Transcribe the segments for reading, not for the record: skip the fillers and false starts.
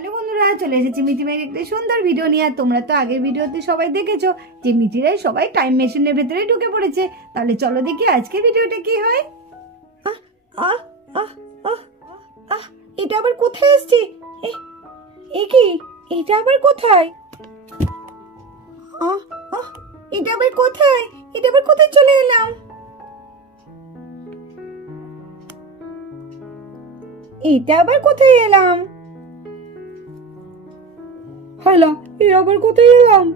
Hello বন্ধুরা, চলে এসেছি মিঠিমাইয়ের একটা সুন্দর ভিডিও নিয়ে। আর তোমরা তো আগের ভিডিওতে সবাই দেখেছো যে মিঠিরাই সবাই টাইম মেশিনের ভেতরে ঢুকে পড়েছে। তাহলে চলো দেখি আজকে ভিডিওটা কি হয়। এটা আবার কোথায় এসেছি? কি এটা আবার কোথায়? এটা আবার কোথায়? এটা আবার কোথায় চলে এলাম? এটা আবার কোথায় এলাম? হ্যালো, আবার কোথায় এলাম?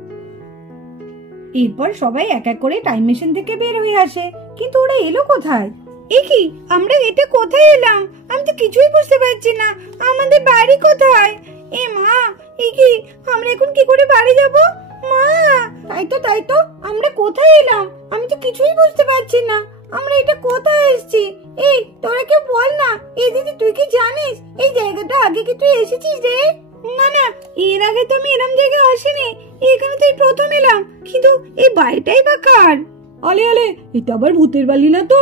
এরপর সবাই এক এক করে টাইম মেশিন থেকে বের হয়ে আসে, কিন্তু ওরা এলো কোথায়? কি আমরা এটা কোথায় এলাম? আমি তো কিছুই বুঝতে পারছি না। আমাদের বাড়ি কোথায়? মা, কি আমরা এখন কি করে বাড়ি যাব? মা, তাই তো আমরা কোথায় এলাম? আমি তো কিছুই বুঝতে পারছি না। আমরা এটা কোথায় এসেছি? তোরা কেউ বল না। দিদি, তুই কি জানিস এই জায়গাটা আগে কি তুই এসেছিস রে? না, এর আগে তো আমি এরকম জায়গায় আসিনি। এখানে তো প্রথম এলাম, কিন্তু এই বাড়িটাই বা কার? আলে এটা আবার ভূতের বাড়ি না তো?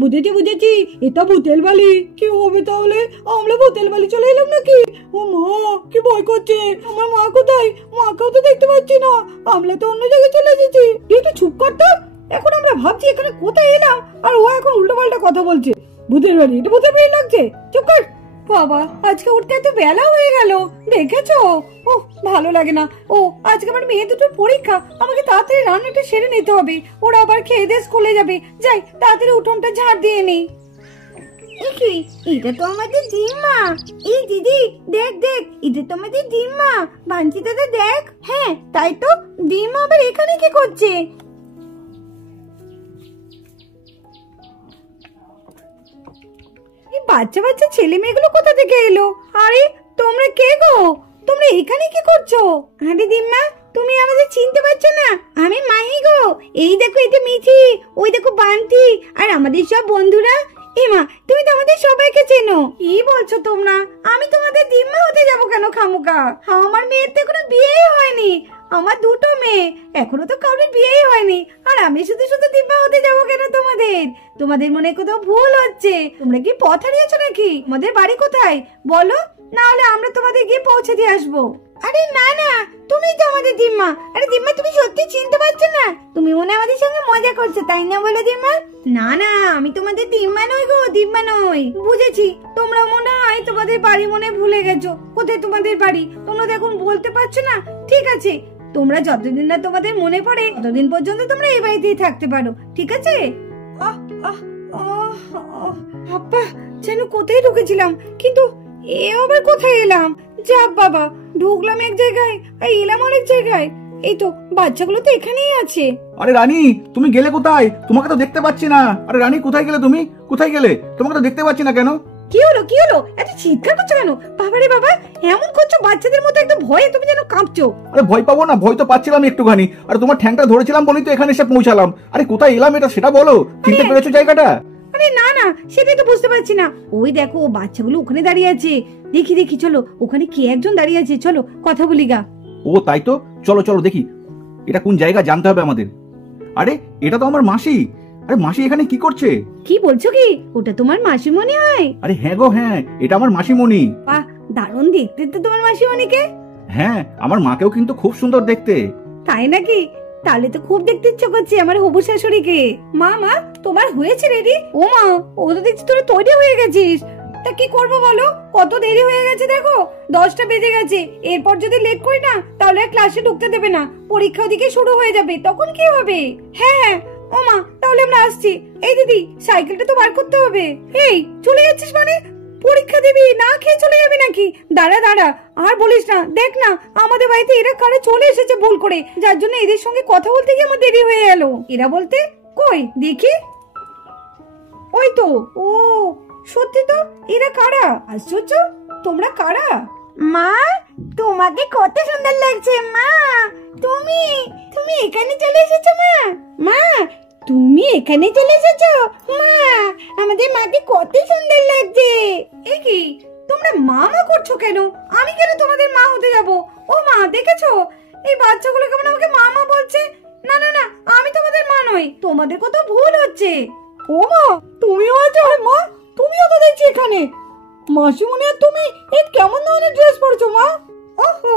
বুঝেছি, এটা ভূতের বাড়ি। কি হবে তাহলে? আমরা ভূতের বাড়ি চলে এলাম নাকি? ও মা, কি ভয় করছে। আমার মা কোথায়? মাকেও তো দেখতে পাচ্ছি না। আমরা তো অন্য জায়গায় চলে এসেছি। একটু চুপ কর তো। এখন আমরা ভাবছি এখানে কোথায় এলাম, আর ও এখন উল্টো পাল্টা কথা বলছে। ভূতের বাড়ি, এটা ভূতের বাড়ি লাগছে। চুপ কর বাবা, আজকে উঠতে এত বেলা হয়ে গেল, দেখেছো? ও ভালো লাগে না। আজকে আমার মেয়ে দুটোর পরীক্ষা, আমাকে তাড়াতাড়ি রান্নাটা সেরে নিতে হবে। ওরা আবার খেয়ে দিয়ে স্কুলে যাবে। যাই তাড়াতাড়ি উঠোনটা ঝাড় দিয়ে নেই। এটা তো আমাদের ডিম্মা। দিদি, দেখ এটা তো আমাদের ডিম্মা। বাঞ্চি দাদা দেখ। হ্যাঁ তাই তো, ডিম্মা আবার এখানে কি করছে? বাচ্চা ছেলে মেয়েগুলো কোথা থেকে এলো? আরে তোমরা কে গো? তোমরা এখানে কি করছো? আরে দিম্মা, তুমি আমাদের চিনতে পারছো না? আমি মাহি গো। এই দেখো, এটা মিঠি, ওই দেখো বান্টি, আর আমাদের সব বন্ধুরা। মা, তুমি তো আমাদের সবাইকে চেনো। কি বলছো তোমরা? আমি তোমাদের দিম্মা হতে যাবো কেন খামুকা? আমার মেয়ের তো এখনো বিয়েই হয়নি। আমার দুটো মেয়ে, এখনো তো কারোর বিয়েই হয়নি, আর আমি শুধু দিব্যা হতে যাবো কেন তোমাদের? তোমাদের মনে কোথাও ভুল হচ্ছে। তোমরা কি পথ হারিয়েছো নাকি? তোমাদের বাড়ি কোথায় বলো, না হলে আমরা তোমাদের গিয়ে পৌঁছে দিয়ে আসবো। আরে না, তুমি তো আমাদের দিম্মা। আরে দিম্মা, তুমি সত্যি চিনতে পারছো না? তুমি মনে আমাদের সঙ্গে মজা করছো, তাই না বলো দিম্মা? না, আমি তোমাদের দিম্মা নই গো, দিম্মা নই। বুঝেছি, তোমরা মনে হয় তোমাদের বাড়ি মনে ভুলে গেছো। কোথায় তোমাদের বাড়ি তোমরা তো এখন বলতে পারছো না। ঠিক আছে, তোমরা যতদিন না তোমাদের মনে পড়ে ততদিন পর্যন্ত তোমরা এই বাড়িতেই থাকতে পারো, ঠিক আছে? আব্বা, যেন কোথায় ঢুকেছিলাম, কিন্তু আবার কোথায় এলাম? যাক বাবা, ঢুকলাম এক জায়গায় আর এলাম আরেক জায়গায়। এই তো বাচ্চাগুলো তো এখানেই আছে। আরে রানী, তুমি গেলে কোথায়? তোমাকে তো দেখতে পাচ্ছি না। আরে রানী, কোথায় গেলে তুমি? কোথায় গেলে? তোমাকে তো দেখতে পাচ্ছি না কেন? কি হলো এত চিৎকার করছো কেন? বাবারে বাবা, এমন করছো বাচ্চাদের মতো, একদম ভয়ে তুমি যেন কাঁপছো। আরে ভয় পাবো না, ভয় তো পাচ্ছিলাম একটুখানি। আর তোমার ঠ্যাংটা ধরেছিলাম বলেই তো এখানে এসে পৌঁছালাম। আরে কোথায় এলাম এটা সেটা বলো, চিনতে পেরেছো জায়গাটা? আরে না, সেটাই তো বুঝতে পারছি না। ওই দেখো, বাচ্চাগুলো ওখানে দাঁড়িয়ে আছে। দেখি চলো, ওখানে কে একজন দাঁড়িয়ে আছে, চলো কথা বলি গা। ও তাই তো, চলো দেখি এটা কোন জায়গা জানতে হবে আমাদের। আরে এটা তো আমার মাসি। আরে মাসি এখানে কি করছে? কি বলছো কি? ওটা তোমার মাসিমণি হয়? আরে হ্যাঁ গো, হ্যাঁ, এটা আমার মাসিমণি। বাহ, দারুণ দেখতে তো তোমার মাসিমণিকে। হ্যাঁ, আমার মাকেও কিন্তু খুব সুন্দর দেখতে। তাই নাকি? তাহলে তো খুব দেখতে ইচ্ছা করছে আমার হবু শাশুড়িকে। মা, তোমার হয়েছে রেডি? ও মা, ও তো দেখছি তোরা তৈরি হয়ে গেছিস। তা কি করবো বলো, কত দেরি হয়ে গেছে দেখো, 10টা বেজে গেছে। এরপর যদি লেট করি না, তাহলে ক্লাসে ঢুকতে দেবে না। পরীক্ষা ওদিকে শুরু হয়ে যাবে, তখন কি হবে? হ্যাঁ, ও মা, তাহলে আমরা আসছি। এই দিদি, সাইকেলটা তো বার করতে হবে। চলে যাচ্ছিস মানে? পরীক্ষা দিবি না খেয়ে চলে যাবি নাকি? দাঁড়া, আর বলিস না। দেখ না, আমাদের বাড়িতে এরা কারা চলে এসেছে ভুল করে, যার জন্য এদের সঙ্গে কথা বলতে গিয়ে আমার দেরি হয়ে গেল। এরা বলতে কই দেখি। ওই তো, ও সত্যি তো, এরা কারা? আশ্চর্য, তোমরা কারা? মা, তোমাকে কত সুন্দর লাগছে। মা, তুমি এখানে চলে এসেছো? মা, তুমি এখানে চলে এসেছো? মা, আমাদের মাকে কত সুন্দর লাগছে। কি তোমরা মা করছো কেন? আমি কেন তোমাদের মা হতে যাব? ও মা, দেখেছো এই বাচ্চাগুলো কেমন আমাকে মা বলছে? না, আমি তোমাদের মা নই। তোমাদের কত ভুল হচ্ছে। ও মা, তুমিও আছো? মা, তুমিও তো দেখছি এখানে। মাসিমণি আর তুমি এই কেমন ধরনের ড্রেস পরেছো মা? ওহো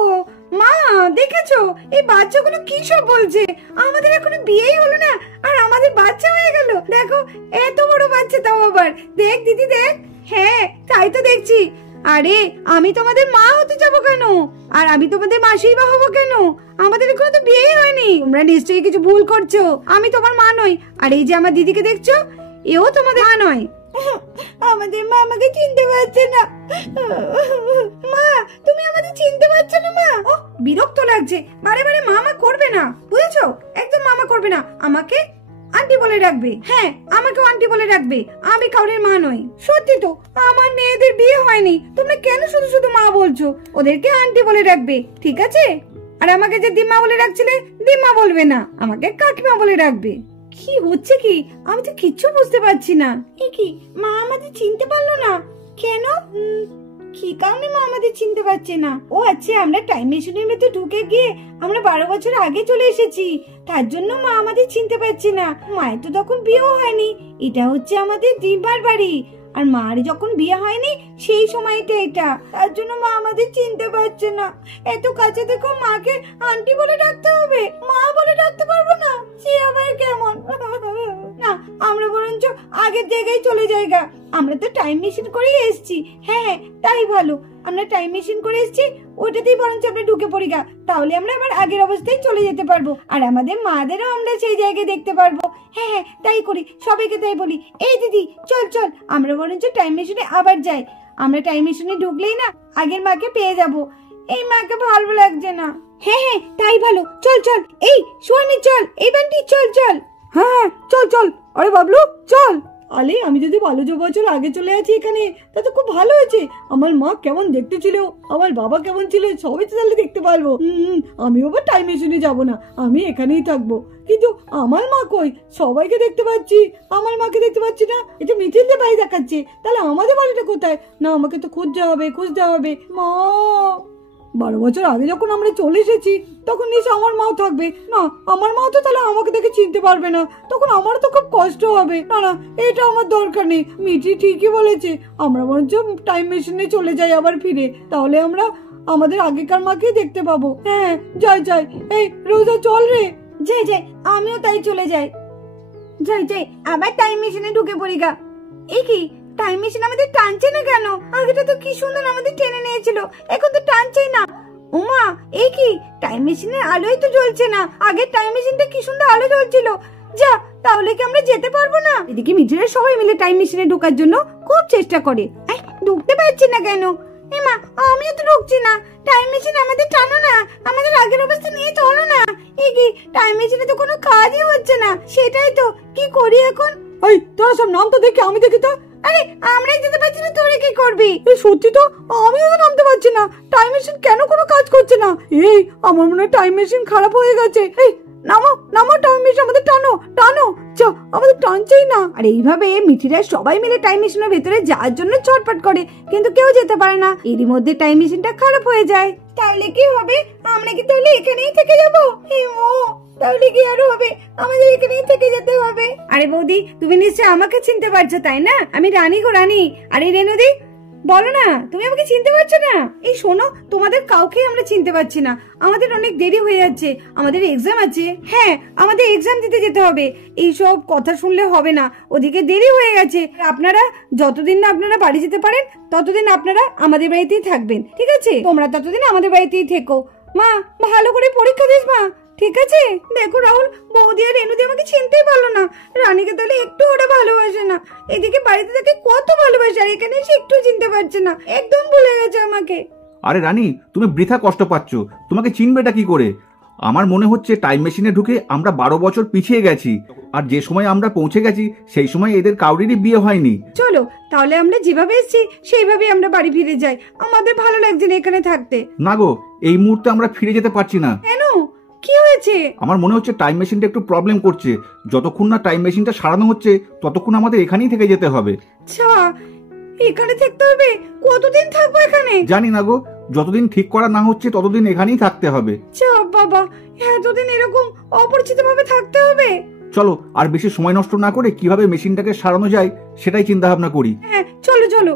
মা, দেখেছো এই বাচ্চাগুলো কি সব বলছে? আমাদের এখনো বিয়েই হলো না আর আমাদের বাচ্চা হয়ে গেল। দেখো এত বড় বাচ্চা, তাও আবার। দেখ দিদি দেখ। হ্যাঁ তাই তো দেখছি। আরে আমি তোমাদের মা হতে যাবো কেন? আর আমি তোমাদের মাসিই বা হবো কেন? আমাদের এখনো তো বিয়েই হয়নি। তোমরা নিশ্চয়ই কিছু ভুল করছো। আমি তোমার মা নই। আর এই যে আমার দিদিকে দেখছো, এও তোমাদের মা নয়। আমাদের মা আমাকে চিনতে পারছে না। মা তুমি আমাদের চিনতে পারছো না মা? ও বিরক্ত লাগছে, বারে বারে মামা করবে না, বুঝেছো? একদম মামা করবে না, আমাকে আন্টি বলে রাখবে। হ্যাঁ আমাকেও আন্টি বলে রাখবে। আমি কাউরের মা নই। সত্যি তো আমার মেয়েদের বিয়ে হয়নি, তোমরা কেন শুধু শুধু মা বলছো? ওদেরকে আন্টি বলে রাখবে, ঠিক আছে? আর আমাকে যে দিম্মা বলে রাখছিলে, দিম্মা বলবে না, আমাকে কাকিমা বলে রাখবে। কি হচ্ছে কি? আমি তো কিচ্ছু বুঝতে পারছি না। এ কি, মা আমাদের চিনতে পারলো না কেন? কি কারণে মা আমাদের চিনতে পারছে না? ও আচ্ছা, আমরা টাইম মেশিনের মধ্যে ঢুকে গিয়ে আমরা 12 বছর আগে চলে এসেছি, তার জন্য মা আমাদের চিনতে পারছে না। মায়ের তো তখন বিয়েও হয়নি, এটা হচ্ছে আমাদের দিম্মার বাড়ি। আর মার যখন বিয়ে হয়নি সেই সময়টা এটা, তার জন্য মা আমাদের চিনতে পারছে না। এত কাছে দেখো মাকে আন্টি বলে ডাকতে হবে, মা বলে ডাকতে পারবো না? সে আবার কেমন? না, আমরা বরঞ্চ আগের জায়গায় চলে যাইগা। আমরা তো টাইম মেশিন করেই এসেছি। হ্যাঁ তাই ভালো, আমরা টাইম মেশিন করে এসেছি, ওইটাতেই বরঞ্চ আমরা ঢুকে পড়ি গা। তাহলে আমরা আবার আগের অবস্থায় চলে যেতে পারবো, আর আমাদের মাদেরও আমরা সেই জায়গায় দেখতে পারবো। হ্যাঁ হ্যাঁ তাই করি, সবাইকে তাই বলি। এই দিদি চল চল, আমরা বরঞ্চ টাইম মেশিনে আবার যাই। আমরা টাইম মেশিনে ঢুকলেই না আগের মাকে পেয়ে যাব। এই মাকে ভালো লাগছে না। হ্যাঁ হ্যাঁ তাই ভালো, চল চল। এই সোহানি চল, এই বান্টি চল চল। হ্যাঁ চল চল। আরে বাবলু চল। আলে আমি যদি 12 বছর আগে চলে আছি এখানে, তা তো খুব ভালো হয়েছে। আমার মা কেমন দেখতে ছিল, আমার বাবা কেমন ছিল, সবই তো তাহলে দেখতে পারবো। আমি আবার টাইম মেশিনে যাব না, আমি এখানেই থাকবো। কিন্তু আমার মা কই? সবাইকে দেখতে পাচ্ছি, আমার মাকে দেখতে পাচ্ছি না। এটা মিছিলদের বাড়ি দেখাচ্ছে, তাহলে আমাদের বাড়িটা কোথায়? না আমাকে তো খুঁজতে হবে। মা, 12 বছর আগে যখন আমরা চলে এসেছি তখন নিশ্চয় আমার মাও থাকবে না। আমার মাও তো তাহলে আমাকে দেখে চিনতে পারবে না, তখন আমার তো খুব কষ্ট হবে। না না, এটা আমার দরকার নেই। মিঠি ঠিকই বলেছে, আমরা বরঞ্চ টাইম মেশিনে চলে যাই আবার ফিরে, তাহলে আমরা আমাদের আগেকার মাকে দেখতে পাবো। হ্যাঁ যাই। এই রোজা চল রে। যাই, আমিও তাই চলে যাই। যাই আবার টাইম মেশিনে ঢুকে পড়ি গা। এই কি, টাইম মেশিন আমাদের টানছে না কেন? আগেটা তো কি সুন্দর আমাদের টেনে নিয়েছিল, এখন তো টানছেই না। উমা, এই কি, টাইম মেশিনের আলোই তো জ্বলছে না। আগের টাইম মেশিনটা কি সুন্দর আলো জ্বলছিল। যা, তাহলে কি আমরা যেতে পারবো না? এদিকে মিঠুরা সবাই মিলে টাইম মেশিনে ঢোকার জন্য খুব চেষ্টা করে, ঢুকতে পারছি না কেন? এমা, আমিও তো ঢুকছি না। টাইম মেশিন আমাদের টানো না, আমাদের আগের অবস্থা নিয়ে চলো না। এই কি, টাইম মেশিনে তো কোনো কাজই হচ্ছে না। সেটাই তো, কি করি এখন? এই তোরা সব নাম তো দেখি, আমি দেখি তো। আরে আমরাই যেতে পারছি না, তোরে কি করবি? এই সত্যি তো, আমিও তো নামতে পারছি না। টাইম মেশিন কেন কোনো কাজ করছে না? এই আমার মনে হয় টাইম মেশিন খারাপ হয়ে গেছে। এই নামো টাইম মেশিন, আমাদের টানো। যা, আমাদের টানছেই না। আর এইভাবে মিঠিরা সবাই মিলে টাইম মেশিনের ভেতরে যাওয়ার জন্য ছটফট করে, কিন্তু কেউ যেতে পারে না। এরই মধ্যে টাইম মেশিনটা খারাপ হয়ে যায়। তাহলে কি হবে? আমরা কি তাহলে এখানেই থেকে যাবো? তাহলে কি আর হবে? আমাদের এখানেই থেকে যেতে হবে। আরে বৌদি, তুমি নিশ্চয় আমাকে চিনতে পারছো তাই না? আমি রানী গো, রানী। আরে রেনুদি, বলো না, তুমি আমাকে চিনতে পারছো না? এই শোনো, তোমাদের কাউকে আমরা চিনতে পারছি না। আমাদের অনেক দেরি হয়ে যাচ্ছে, আমাদের এক্সাম আছে। হ্যাঁ, আমাদের এক্সাম দিতে যেতে হবে। এইসব কথা শুনলে হবে না, ওদিকে দেরি হয়ে গেছে। আপনারা যতদিন না আপনারা বাড়ি যেতে পারেন ততদিন আপনারা আমাদের বাড়িতেই থাকবেন, ঠিক আছে? তোমরা ততদিন আমাদের বাড়িতেই থেকো। মা, ভালো করে পরীক্ষা দিস মা, ঠিক আছে? দেখো রাহুল, বৌদি আর রেনুদি আমাকে চিনতেই পারলো না। রানীকে তাহলে একটু ওরা ভালোবাসে না। এদিকে বাড়িতে তাকে কত ভালোবাসে, আর এখানে সে একটু চিনতে পারছে না, একদম ভুলে গেছে আমাকে। আরে রানী, তুমি বৃথা কষ্ট পাচ্ছ, তোমাকে চিনবেটা কি করে? আমার মনে হচ্ছে টাইম মেশিনে ঢুকে আমরা 12 বছর পিছিয়ে গেছি, আর যে সময় আমরা পৌঁছে গেছি সেই সময় এদের কাউরিরই বিয়ে হয়নি। চলো তাহলে আমরা যেভাবে এসেছি সেইভাবেই আমরা বাড়ি ফিরে যাই। আমাদের ভালো লাগছে না এখানে থাকতে। না গো, এই মুহূর্তে আমরা ফিরে যেতে পারছি না। কেন, কি হয়েছে? আমার মনে হচ্ছে টাইম মেশিনটা একটু প্রবলেম করছে। যতক্ষণ না টাইম মেশিনটা সারানো হচ্ছে ততক্ষণ আমাদের এখানেই থেকে যেতে হবে। আচ্ছা, এখানে থাকতে হবে? কতদিন থাকবো এখানে? জানি না গো, যতদিন ঠিক করা না হচ্ছে ততদিন এখানেই থাকতে হবে। বাবা, এতদিন এরকম অপরিচিত ভাবে থাকতে হবে? চলো, আর বেশি সময় নষ্ট না করে কিভাবে মেশিনটাকে সারানো যায় সেটাই চিন্তা ভাবনা করি। হ্যাঁ চলো।